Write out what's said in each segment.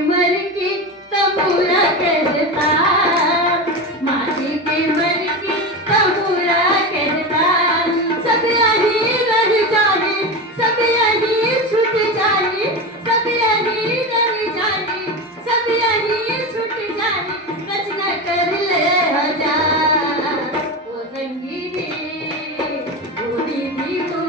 मर के तंबूरा कहता, माटी के मर के तंबूरा कहता। सब यहीं रह जाए, सब यहीं छूट जाए, सब यहीं रह जाए, सब यहीं छूट जाए। रचना कर ले हजार ओ संगीनी ओ दीदी को।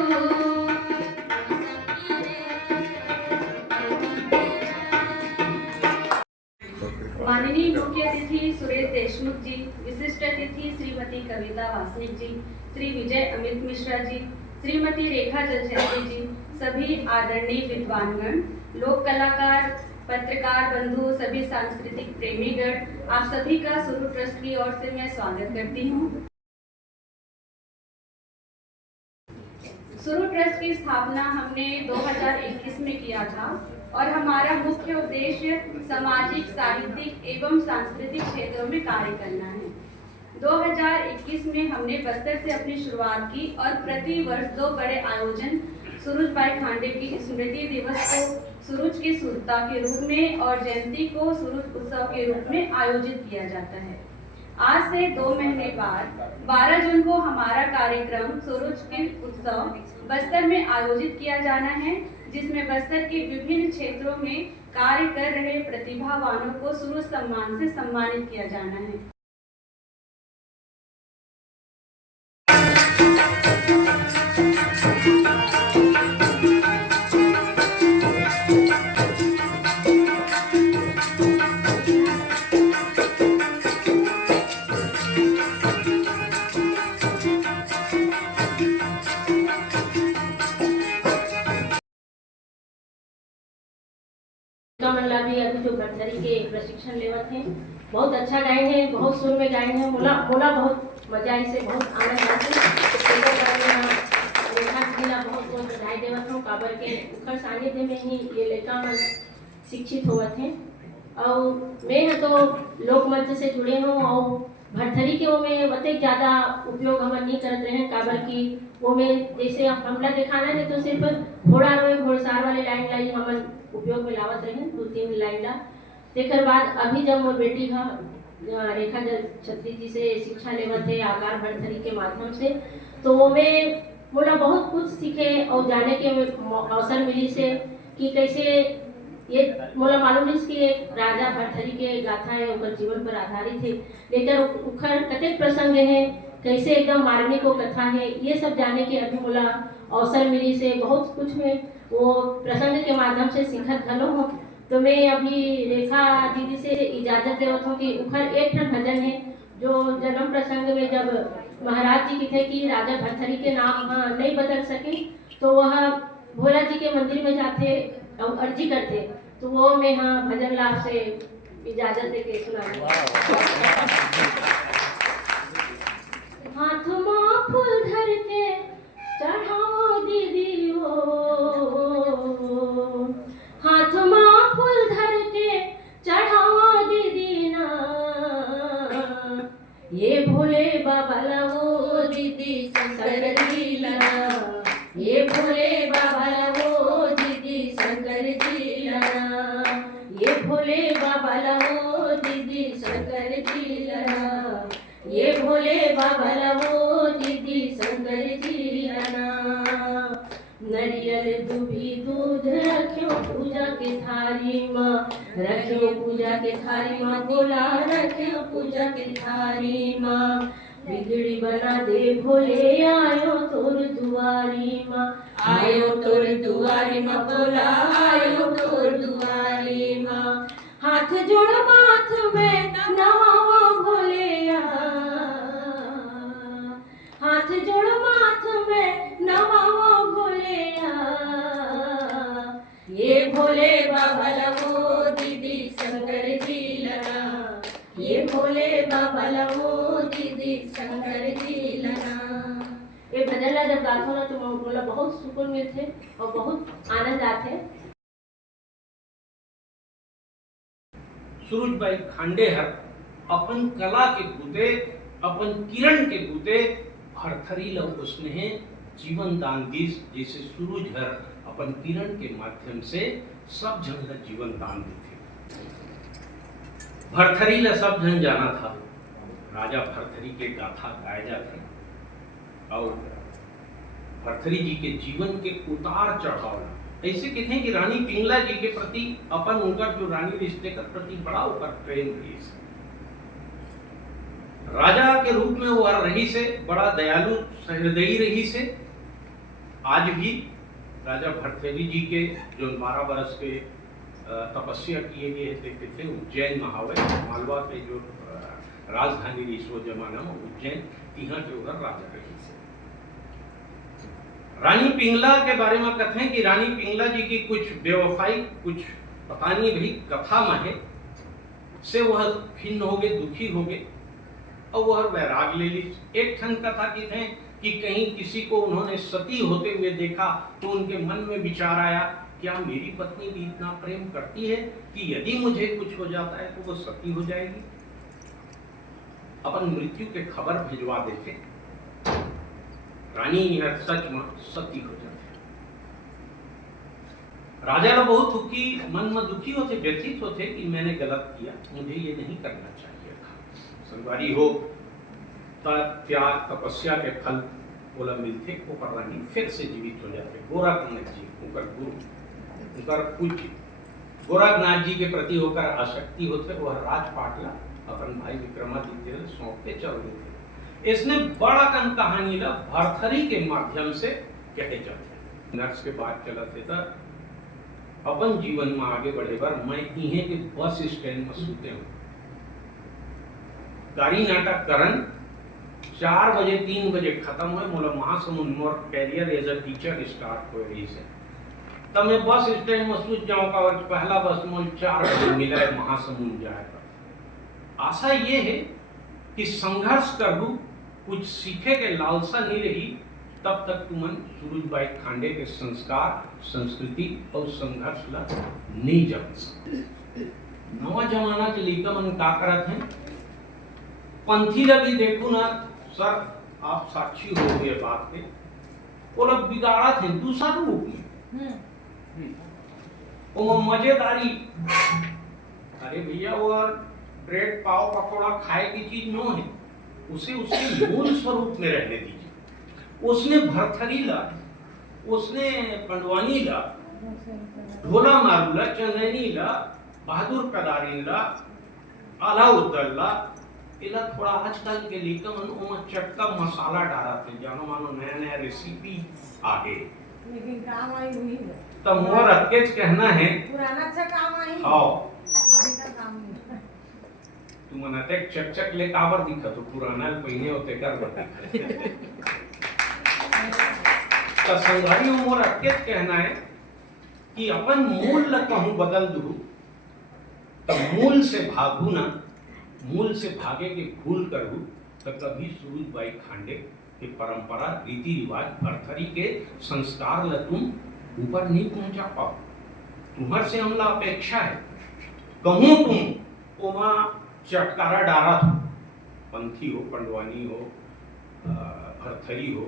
माननीय मुख्य अतिथि सुरेश देशमुख जी, विशिष्ट अतिथि श्रीमती कविता वासनिक जी, श्री विजय अमित मिश्रा जी, श्रीमती रेखा जलछत्री जी, सभी आदरणीय विद्वानगण, लोक कलाकार, पत्रकार बंधु, सभी सांस्कृतिक प्रेमीगण, आप सभी का सुरू ट्रस्ट की ओर से मैं स्वागत करती हूँ। सुरू ट्रस्ट की स्थापना हमने 2021 में किया था और हमारा मुख्य उद्देश्य सामाजिक, साहित्यिक एवं सांस्कृतिक क्षेत्रों में कार्य करना है। 2021 में हमने बस्तर से अपनी शुरुआत की और प्रति वर्ष 2 बड़े आयोजन सूरजबाई खांडे की स्मृति दिवस को सूरज की सुरता के रूप में और जयंती को सूरज उत्सव के रूप में आयोजित किया जाता है। आज से 2 महीने बाद 12 जून को हमारा कार्यक्रम सूरज के उत्सव बस्तर में आयोजित किया जाना है, जिसमें बस्तर के विभिन्न क्षेत्रों में कार्य कर रहे प्रतिभावानों को सूरज सम्मान से सम्मानित किया जाना है। मनला भी अभी जो भरथरी के प्रशिक्षण लेवत हैं, बहुत अच्छा गाए हैं, बहुत सुर में गाए हैं। मोला बहुत मजा आई से बहुत आनंद आते बहुत बधाई देवत हूँ काबर के उखर सानिध्य में ही ये लड़का मन शिक्षित होवत हैं। और मैं तो लोक मंच से जुड़े हूँ और भरथरी के वो में वते ज़्यादा उपयोग हम नहीं करते रहे काबर की वो में जैसे हमला दिखाना है तो सिर्फ घोड़ा रोए घोड़सार वाले लाइन लाई हम उपयोग में लावत रहे 2-3 लाइन ला। देकर बाद अभी जब मोर बेटी का रेखा जलछत्री जी से शिक्षा लेवत है आकार भरथरी के माध्यम से, तो वो में मोला बहुत कुछ सीखे और जाने के अवसर मिली से कि कैसे ये मोला मालूम है कि एक राजा भरथरी के गाथा है उनका जीवन पर आधारित है, लेकर उखर कतेक प्रसंग है, कैसे एकदम मार्मिक को कथा है, ये सब जाने के अभी मोला अवसर मिली से बहुत कुछ में वो प्रसंग के माध्यम से सीखत घलो हूँ। तो मैं अभी रेखा दीदी से इजाजत देवत हूँ कि उखर एक भजन है जो जन्म प्रसंग में जब महाराज जी की थे कि राजा भरथरी के नाम नहीं बदल सके तो वह भोला जी के मंदिर में जाते और अर्जी करते, तो वो मैं भजन लाभ से इजाजत दे के सुना। हाथ माँ फूल धर के चढ़ाओ दीदी हो, हाथ माँ फूल धर के चढ़ाओ दीदी ना, ये भोले बाबा लाओ दीदी शंकर जी ला, ये भोले बाबा लाओ दीदी शंकर जी ला, ये भोले बाबा लाओ दीदी शंकर जी ला, ये भोले बाबा लाओ दीदी शंकर जी ला। नरियल दूबी दूध रखियो पूजा के थारी माँ, रखियो पूजा के थारी माँ, भोला रखियो पूजा के थारी माँ, बिगड़ी बना दे भोले आयो तोर दुआरी माँ, आयो तोर दुआरी माँ, भोला आयो तोर दुआरी माँ। हाथ जोड़ माथ में नवावा भोले, हाथ जोड़ माथ में नवावा भोले, ये भोले बाबा लगो दीदी शंकर जी लना, ये भोले बाबा लगो दीदी शंकर जी लना। ये भजन ला जब गाथो ना तो मोला बहुत सुकून मिलते और बहुत आनंद आते। सूरजबाई खांडे हर अपन कला के बूते अपन किरण के बूते भरथरी ला उसने जीवन दान दीस, जैसे सूरज हर अपन किरण के माध्यम से सब जन ला जीवन दान देते। भरथरी सब जन जाना था, राजा भरथरी के गाथा गाए जाते और भरथरी जी के जीवन के उतार चढ़ाव ऐसे कहते हैं कि रानी पिंगला जी के प्रति अपन उनका जो रानी रिश्ते का प्रति बड़ा ऊपर प्रेम रही से, राजा के रूप में वो रही से बड़ा दयालु सहृदयी रही से। आज भी राजा भरथरी जी के जो 12 वर्ष के तपस्या किए गए थे उज्जैन महावे मालवा के जो राजधानी रही सो जमाना में उज्जैन यहाँ के उधर राजा रही से। रानी पिंगला के बारे में कहते हैं कि रानी पिंगला जी की कुछ बेवफाई कुछ पता नहीं भाई कथा में है से वह खिन्न हो गए, दुखी हो गए और वह वैराग ले ली। एक ठन कथा की थे कि कहीं किसी को उन्होंने सती होते हुए देखा तो उनके मन में विचार आया क्या मेरी पत्नी भी इतना प्रेम करती है कि यदि मुझे कुछ हो जाता है तो वो सती हो जाएगी, अपन मृत्यु के खबर भिजवा देते, रानी सच में सती हो जाती। राजा लोग बहुत दुखी मन में दुखी होते, व्यथित होते कि मैंने गलत किया, मुझे ये नहीं करना चाहिए था। संगवारी हो त्याग तपस्या के फल बोला मिलते को पर रानी फिर से जीवित हो जाते। गोरखनाथ जी उनका गुरु उनका पूज्य गोरखनाथ जी के प्रति होकर आसक्ति होते, वह राजपाटला अपन भाई विक्रमादित्य सौंपते चल रहे थे। इसने बड़ा कन कहानी ला भरथरी के माध्यम से कहे जाते। नर्स के बाद चलते था अपन जीवन में आगे बढ़े बार मैं इहे के बस स्टैंड में सुते हूँ, गाड़ी नाटक करन 4 बजे 3 बजे खत्म हुए, मोला महासमुंद मोर career as a teacher start हो रही से। तब मैं बस स्टैंड में सूझ जाऊँ का और पहला बस मोल 4 बजे मिला है महासमुंद जाएगा। आशा ये है कि संघर्ष करूँ, कुछ सीखे के लालसा नहीं रही तब तक तुमन सूरजबाई खांडे के संस्कार संस्कृति और संघर्ष ला नहीं जान सकते। नवा जमाना के लेकर मन का करत हैं, पंथी ला भी देखो ना सर, आप साक्षी हो गए बात के, वो लोग बिगाड़ा थे दूसरा रूप में वो मजेदारी। अरे भैया वो ब्रेड पाव पकौड़ा खाए की चीज नो है, उसे उसके मूल स्वरूप में रहने दीजिए। उसने भरथरी ला, उसने पंडवानी ला, ढोला मारू ला, चंदनी ला, बहादुर कदारी ला, अलाउद्दौला ला, इला थोड़ा आजकल के लेकर मन चटका मसाला डाला थे, जानो मानो नया नया रेसिपी आ गए, लेकिन काम आई हुई है। तब मोर अकेज कहना है पुराना अच्छा काम आई, आओ अभी का काम नहीं। तू मनाते चक ले काबर दिखा तो पुराना पहिने होते कर बता। तो संघारी मोर अकेज कहना है कि अपन मूल ला कहूं बदल दू तो मूल से भागू ना, मूल से भागे के भूल करूँ तो कभी सूरजबाई खांडे के परंपरा रीति रिवाज भरथरी के संस्कार ला तुम ऊपर नहीं पहुंचा पाओ। तुम्हार से हमला अपेक्षा है कहूँ तुम ओमा चटकारा डारा हो, पंथी हो, पंडवानी हो, भरथरी हो,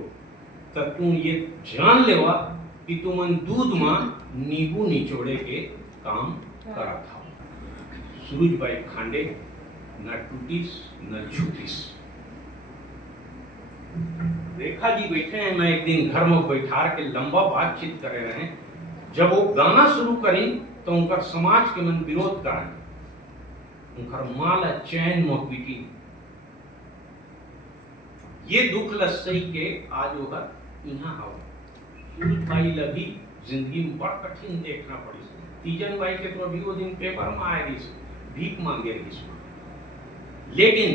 तब तुम ये जान लेवा कि तुमन दूध में नींबू निचोड़े के काम करा था। सूरजबाई खांडे न टूटीस न झूठीस। रेखा जी बैठे हैं, मैं एक दिन घर में बैठार के लंबा बातचीत करे रहे। जब वो गाना शुरू करी तो उनका समाज के मन विरोध करें, उनका माल चैन में पीटी। ये दुख लसई के आज होगा यहाँ आओ। सूरजबाई लभी जिंदगी में बड़ा कठिन देखना पड़ी। तीजन बाई के तो अभी वो दिन पेपर में आए रही, भीख मांगे रही। लेकिन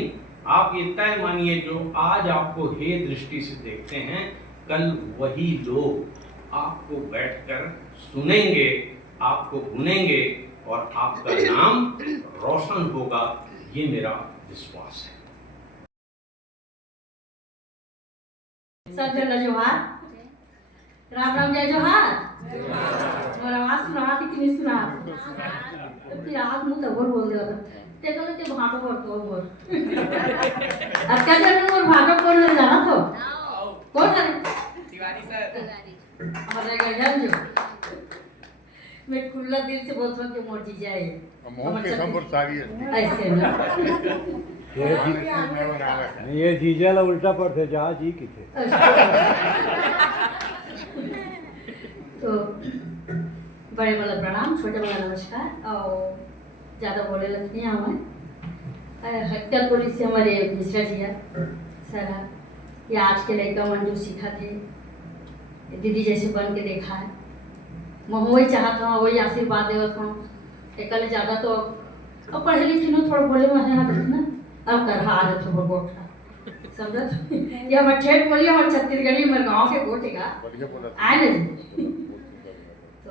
आप ये तय मानिए जो आज आपको हे दृष्टि से देखते हैं, कल वही लोग आपको बैठकर सुनेंगे, आपको गुनेंगे और आपका नाम रोशन होगा, ये मेरा विश्वास है। सब जन जोहार, राम राम जय जोहार। और आवाज सुना कितनी सुना, फिर आज मुंह तब बोल दिया ते कहले ते भाटो करतो बोल। अक्का जन मोर भाटो कोण जाना तो कौन है? तिवारी सर। हमारे गजन जो मैं खुला दिल से बोलता हूँ कि मोर जीजा है मुंह के संबर सारी है ऐसे ना ये जी- ये जीजाला उल्टा पड़ते जा जी किथे तो बड़े वाला प्रणाम, छोटे वाला नमस्कार। और ज़्यादा बोले लगते हैं हमें हत्या पुलिस से हमारे मिश्रा जी सर ये आज के लड़का मन जो सीखा थे दीदी जैसे बन के देखा है, मैं वही चाहता हूँ, वही आशीर्वाद देता हूँ। एक ज़्यादा तो अब पढ़े लिखे ना थोड़ा बोले में ना अब कर हाँ आदत हो गोठा समझा ये हमारे ठेठ बोलिए हमारे छत्तीसगढ़ी हमारे गाँव के गोटे का बढ़िया बोला आए ना जी तो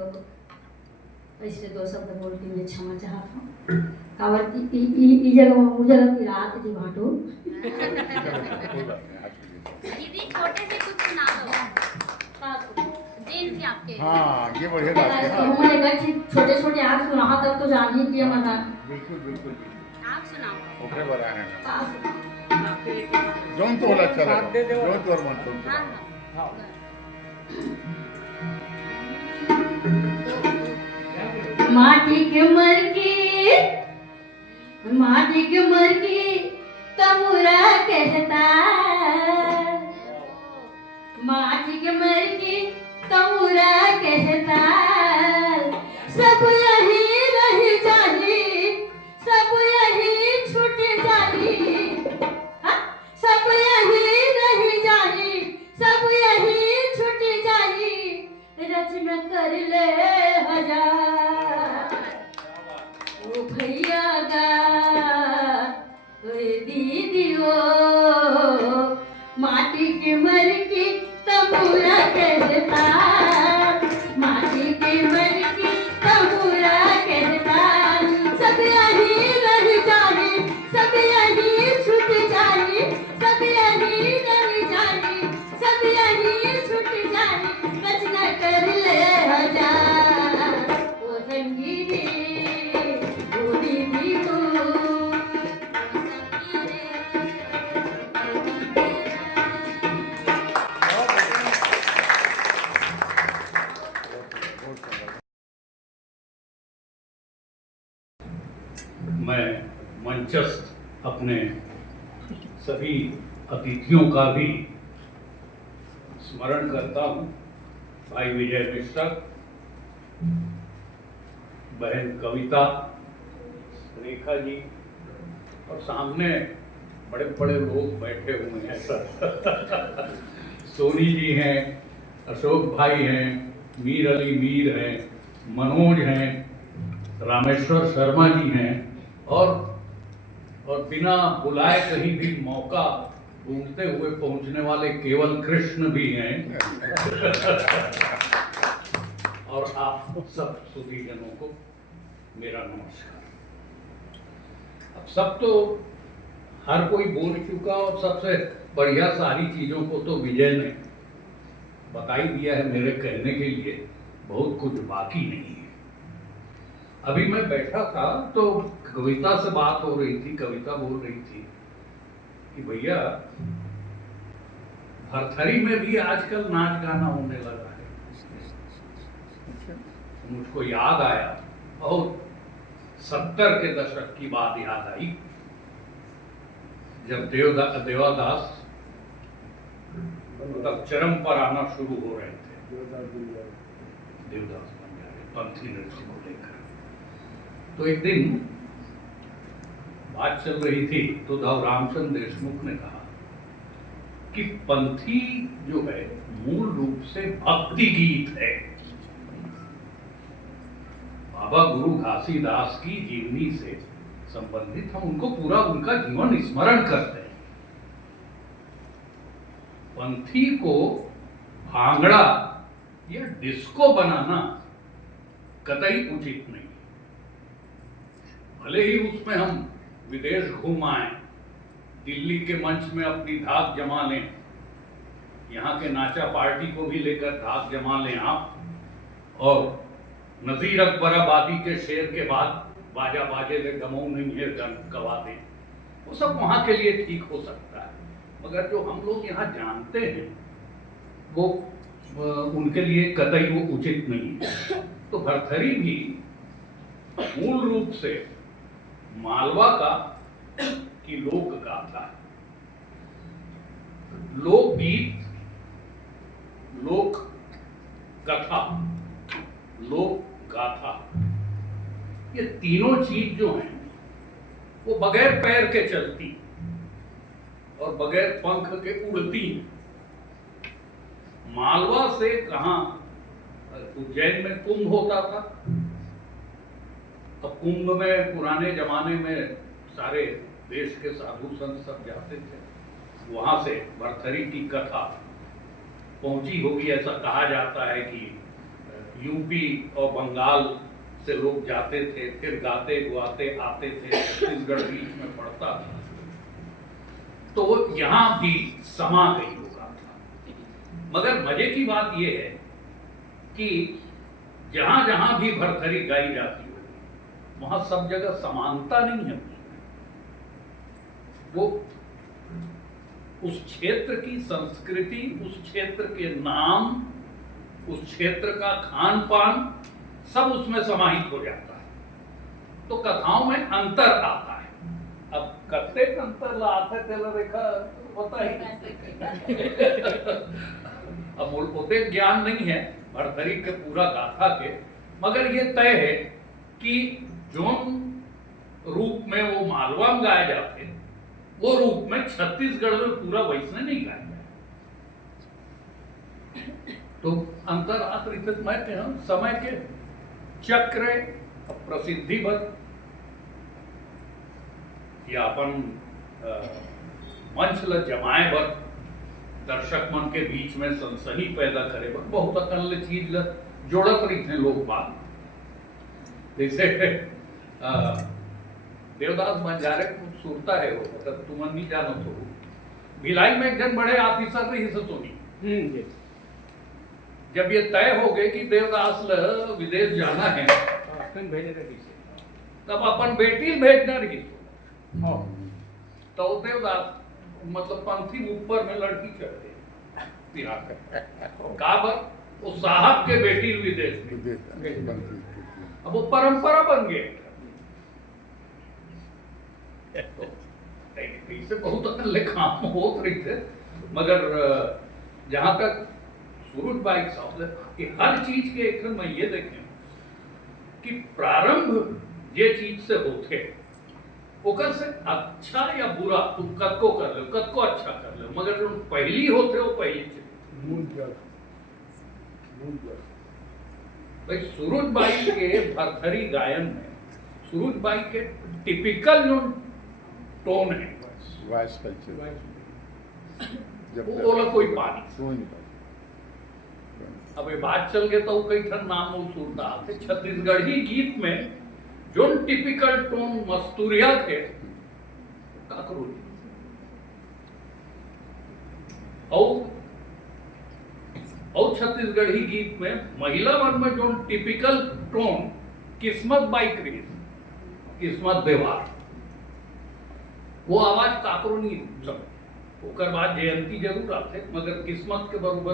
इसलिए दो शब्द बोल के मैं क्षमा चाहता हूँ। कावर ई जगह मुझे की रात जी भाटो दीदी छोटे से कुछ सुना दो जिन थे आपके हाँ ये बढ़िया बात है हाँ। हमारे घर की छोटे छोटे आग सुना तब तो जान ही किया मना बिल्कुल बिल्कुल आप सुनाओ ओके बड़ा है आपके जोन तो वाला अच्छा लगा जोन तो और मन तो हाँ हाँ माटी के मर की तमुरा कहता माटी के मर की तमुरा कहता सब यही रह जाही सब यही छूट जाही हाँ? सब यही रह जाही सब यही छूट जाही रचना कर ले हजार ओ भैया गा ओए दीदी ओ माटी के मर की तमुरा कहता माटी के मर की तमुरा कहता सब यही रह जाए सब यही छूट जाए सब यही रह जाए सब यही छूट जाए रचना कर ले हजार ओ संगीरी ओ दीदी को मैं मंचस्थ अपने सभी अतिथियों का भी स्मरण करता हूँ। भाई विजय मिश्रा, बहन कविता, रेखा जी और सामने बड़े बड़े लोग बैठे हुए हैं सर सोनी जी हैं, अशोक भाई हैं, मीर अली मीर हैं, मनोज हैं, रामेश्वर शर्मा जी हैं और बिना बुलाए कहीं भी मौका ढूंढते हुए पहुंचने वाले केवल कृष्ण भी हैं और आप सब सुधीजनों को मेरा नमस्कार। अब सब तो हर कोई बोल चुका और सबसे बढ़िया सारी चीजों को तो विजय ने बता ही दिया है। मेरे कहने के लिए बहुत कुछ बाकी नहीं है। अभी मैं बैठा था तो कविता से बात हो रही थी, कविता बोल रही थी कि भैया भरथरी में भी आजकल नाच गाना होने लगा है। मुझको याद आया, बहुत 70 के दशक की बात याद आई, जब देवादास मतलब चरम पर आना शुरू हो रहे थे। देवदास बन गए पंथी नृत्य को लेकर। तो एक दिन बात चल रही थी तो दाऊ रामचंद्र देशमुख ने कहा कि पंथी जो है मूल रूप से भक्ति गीत है। बाबा गुरु घासीदास की जीवनी से संबंधित हम उनको पूरा उनका जीवन स्मरण करते हैं। पंथी को भांगड़ा या डिस्को बनाना कतई उचित नहीं। भले ही उसमें हम विदेश घूम आए, दिल्ली के मंच में अपनी धाक जमा लें, यहाँ के नाचा पार्टी को भी लेकर धाक जमा लें आप, और नजीर अकबराबादी के शेर के बाद बाजा बाजे ले गमऊ नहीं है गवा दें, वो सब वहाँ के लिए ठीक हो सकता है। मगर जो हम लोग यहाँ जानते हैं वो उनके लिए कतई वो उचित नहीं है। तो भरथरी भी मूल रूप से मालवा का की लोक गाथा है। लोकगीत, लोक कथा, लोक गाथा, ये तीनों चीज जो हैं वो बगैर पैर के चलती और बगैर पंख के उड़ती हैं। मालवा से कहाँ, उज्जैन में कुंभ होता था। अब कुंभ में पुराने जमाने में सारे देश के साधु संत सब जाते थे। वहां से भरथरी की कथा पहुंची होगी, ऐसा कहा जाता है कि यूपी और बंगाल से लोग जाते थे, फिर गाते गुआते आते थे, छत्तीसगढ़ बीच में पड़ता था, तो वो यहां भी समा गई होगा। मगर मजे की बात यह है कि जहां जहां भी भरथरी गाई जाती हो वहां सब जगह समानता नहीं है। वो उस क्षेत्र की संस्कृति, उस क्षेत्र के नाम, उस क्षेत्र का खान पान सब उसमें समाहित हो जाता है। तो कथाओं में अंतर आता है। अब कत्ते अंतर लाते तेला रेखा पता ही अब उतने ज्ञान नहीं है भरथरी के पूरा गाथा के, मगर ये तय है कि जोन रूप में वो मालवा में गाए जाते वो रूप में छत्तीसगढ़ में पूरा वैष्णव नहीं गाया जाए। तो अंतर आश्रित मैं कह समय के चक्र प्रसिद्धि बद या अपन मंच ल जमाए बर, दर्शक मन के बीच में सनसनी पैदा करे बर बहुत अकल चीज ल जोड़त रही थे लोग बात। जैसे देवदास बंजारे खूबसूरता है वो, मतलब तुम नहीं जानो तो भिलाई में एक जन बड़े ऑफिसर रही से सोनी। जब ये तय हो गए कि देवदास ल विदेश जाना है तब अपन बेटी भेजना रही तो देवदास मतलब पंथी ऊपर में लड़की चढ़ गई काबर वो साहब के बेटी विदेश में। अब वो परंपरा बन गए। तो इससे बहुत अकल काम हो रही थे, मगर जहां तक सूरज बाई साहब हर चीज के एक मैं ये देखें कि प्रारंभ ये चीज से होते ओकर से अच्छा या बुरा तुम कदको कर लो, कदको अच्छा कर लो, मगर जो पहली होते हो पहली भाई सूरज बाई के भरथरी गायन में सूरज बाई के टिपिकल जो टोन है वॉइस कल्चर वो वाला कोई पानी। अब ये बात चल गए तो कई ठन नाम वो सुनता थे छत्तीसगढ़ी गीत में जो टिपिकल टोन मस्तूरिया थे काकरू और छत्तीसगढ़ी गीत में महिला मन में जो टिपिकल टोन किस्मत बाई क्रीज, किस्मत व्यवहार, वो आवाज काकरू नहीं सब ओकर बाद जयंती जरूर आते मगर किस्मत के बरोबर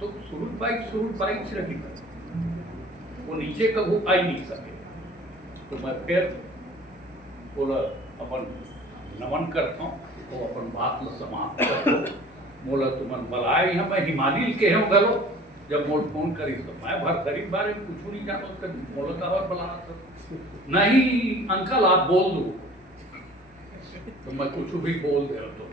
तो सूरज बाई रही वो नीचे कभी आ ही नहीं सके। तो मैं फिर बोला अपन नमन करता हूँ वो अपन बात ल समाप्त कर बोला तुमन बलाए यहाँ मैं हिमालय के हूँ गलो जब मोल फोन करी तो मैं भरथरी बारे में कुछ नहीं जानो तो बोला का और बला नहीं अंकल आप बोल दो तो मैं कुछ भी बोल दे तो